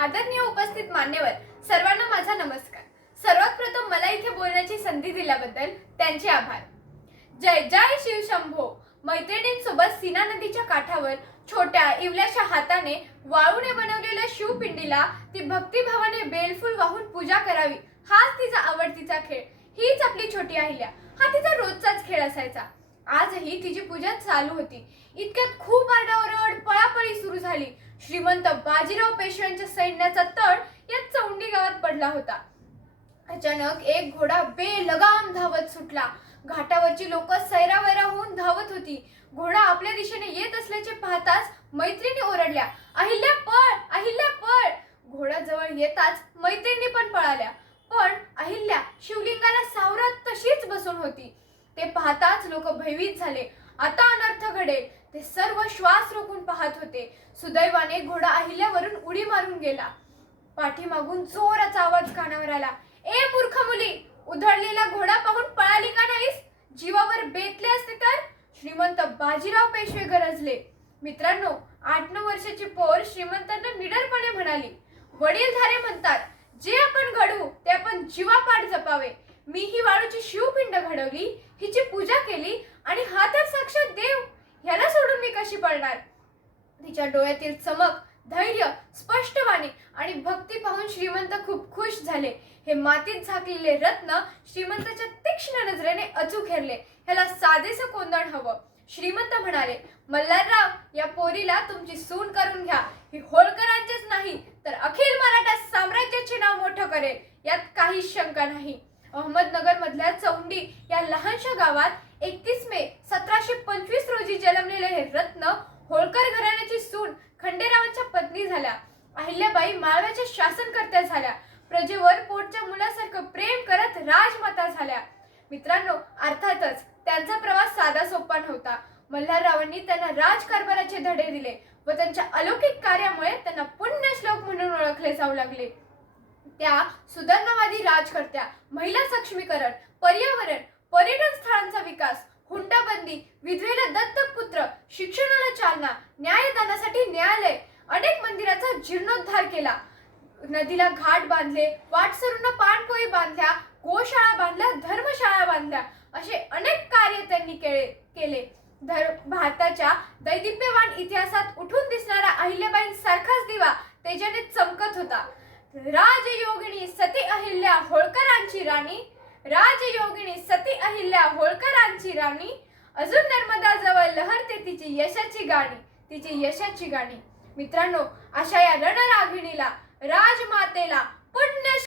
आदरणीय उपस्थित मान्यवर सर्वांना माझा नमस्कार. सर्वात प्रथम मला इथे बोलण्याची संधी दिल्याबद्दल त्यांचे आभार. जय जय शिव शंभो मैत्रिणींसोबत सीना नदीच्या काठावर छोट्या इवल्याच्या हाताने वाळूने बनवलेल्या शिवपिंडीला ती भक्तिभावाने बेलफूल वाहून पूजा करावी हाच तिचा आवडतीचा खेळ. हीच आपली छोटी अहिल्या. हा तिचा रोजचाच खेळ असायचा. आजही तिची पूजा चालू होती. इतक्यात खूप आरडाओरड पळापळी सुरू झाली. श्रीमंत बाजीराव पेशव्यांच्या सैन्याचा तळ या चौंडी गावात पडला होता. अचानक एक घोडा बेलगाम धावत सुटला. घाटावरची लोक सैरावैरा होऊन धावत होती. घोडा आपल्या दिशेने येत असल्याचे पाहताच मैत्रिणी ओरडल्या अहिल्या पळ अहिल्या पळ. घोडा जवळ येताच मैत्रिणी पण पळाल्या. पण अहिल्या शिवलिंगाला सावरात तशीच बसून होती. ते पाहताच लोक भयभीत झाले. आता अनर्थ घडेल. ते सर्व श्वास रोखून पाहत होते. सुदैवाने घोडा अहिल्यावरून उडी मारून गेला. पाठीमागून जोराचा आवाज कानावर आला. ए मूर्ख मुली उधळलेला घोडा पाहून पळाली का नाहीस? जीवावर बेतले असते तर? श्रीमंत बाजीराव पेशवे गरजले. मित्रांनो आठ नऊ वर्षाची पोर श्रीमंतांना निडरपणे म्हणाली. वडीलधारे म्हणतात जे आपण घडू ते आपण जीवापाठ जपावे. मी ही वाळूची शिवपिंड घडवली हिची पूजा केली आणि हा तर साक्षात देव. ह्याला सोडून मी कशी पळणार? तिच्या डोळ्यातील चमक धैर्य स्पष्टवाणी आणि भक्ती पाहून श्रीमंत खूप खुश झाले. हे मातीत झाकलेले रत्न श्रीमंताच्या तीक्ष्ण नजरेने अचूक हेरले. ह्याला साधेस कोंदण हवं. श्रीमंत म्हणाले मल्हारराव या पोरीला तुमची सून करून घ्या. ही होळकरांचेच नाही तर अखिल मराठा साम्राज्याचे नाव मोठं करेल. यात काहीच शंका नाही. अहमदनगर मधल्या चौंडी या लहानशा गावात एकतीस मे सतराशे पंचवीस रोजी जन्मलेले हे रत्न होळकर घराण्याची सून खंडेरावांच्या पत्नी झाल्या आई माळव्याच्या शासनकर्त्या झाल्या. प्रजेवर पोटच्या मुलासारखं प्रेम करत राजमाता झाल्या. मित्रांनो अर्थातच त्यांचा प्रवास साधा सोपा नव्हता. मल्हाररावांनी त्यांना राजकारभाराचे धडे दिले व त्यांच्या अलौकिक कार्यामुळे त्यांना पुण्यश्लोक म्हणून ओळखले जाऊ लागले. त्या सुधारणावादी राजकर्त्या महिला सक्षमीकरण पर्यावरण पर्यटन स्थळांचा विकास हुंडाबंदी विधवेला दत्तक पुत्र शिक्षणाला चालना न्यायदानासाठी न्यायालय अनेक मंदिर जीर्णोद्धार केला. नदीला घाट बांधले वाटसरूंना पाणपोई बांधल्या गोशाळा बांधल्या धर्मशाळा बांधल्या असे अनेक कार्य त्यांनी केले केले. धर भारताच्या दैदिप्यवान इतिहासात उठून दिसणारा अहिल्याबाईंसारखाच दिवा तेजाने चमकत होता. राजयोगिणी सती अहिल्या होळकरांची राणी राजयोगिनी सती अहिल्या होळकरांची राणी अजून नर्मदाजवळ लहरते तिची यशाची गाणी तिची यशाची गाणी. मित्रांनो अशा या रणरागिणीला राजमातेला पुण्य